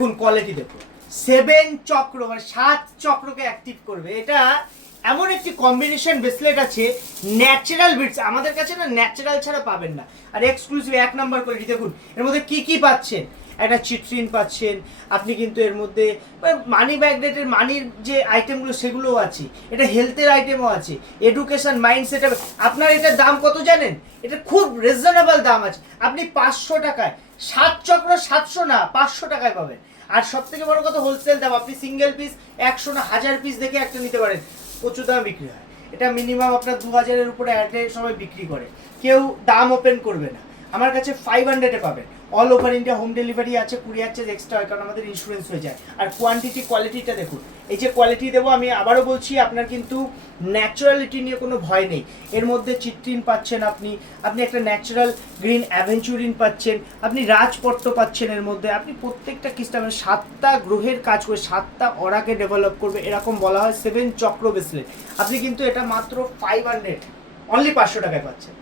Quality দেখো, 7 চক্র মানে 7 চক্রকে অ্যাক্টিভ করবে। এটা এমন একটি কম্বিনেশন ব্রেসলেট আছে, ন্যাচারাল বিটস আমাদের কাছে না ন্যাচারাল ছাড়া পাবেন না। আর এক্সক্লুসিভ 1 নাম্বার কোয়ালিটি দেখুন, এর মধ্যে কি কি পাচ্ছেন। একটা চিট্রিন পাচ্ছেন আপনি, কিন্তু এর মধ্যে মানি ম্যাগনেটের মানির যে আইটেমগুলো সেগুলোও আছে, এটা হেলথের আইটেমও আছে, এডুকেশন মাইন্ড সেট আপ। আপনার এটার দাম কত জানেন? এটা খুব রিজনেবল দাম আছে, আপনি 500 টাকায় 7 চক্র, 700 না 500 টাকায় পাবেন। আর সব থেকে বড় কথা হোলসেল দাম, আপনি সিঙ্গেল পিস 100 না 1000 পিস দেখে একটা নিতে পারেন, প্রচুর দামে বিক্রি হয়। এটা মিনিমাম আপনার 2000-এর উপরে অ্যাডে সবাই বিক্রি করে, কেউ দাম ওপেন করবে না। আমার কাছে 500-এ পাবেন। All over India home delivery আছে, কুরিয়ার চার্জ এক্সট্রা হয় কারণ আমাদের ইন্স্যুরেন্স হয়ে যায়। আর কোয়ান্টিটি কোয়ালিটিটা দেখুন, এই যে কোয়ালিটি দেবো আমি আবারও বলছি, আপনার কিন্তু ন্যাচারালিটি নিয়ে কোনো ভয় নেই। এর মধ্যে চিট্রিন পাচ্ছেন আপনি, আপনি একটা ন্যাচারাল গ্রিন অ্যাভেঞ্চুরিন পাচ্ছেন, আপনি রাজপট্ট পাচ্ছেন। এর মধ্যে আপনি প্রত্যেকটা ক্রিস্টাল 7টা গ্রহের কাজ করে 7টা অরাকে ডেভেলপ করবে, এরকম বলা হয় 7 চক্র ব্রেসলেট। আপনি কিন্তু এটা মাত্র 500 অনলি 500 টাকায় পাচ্ছেন।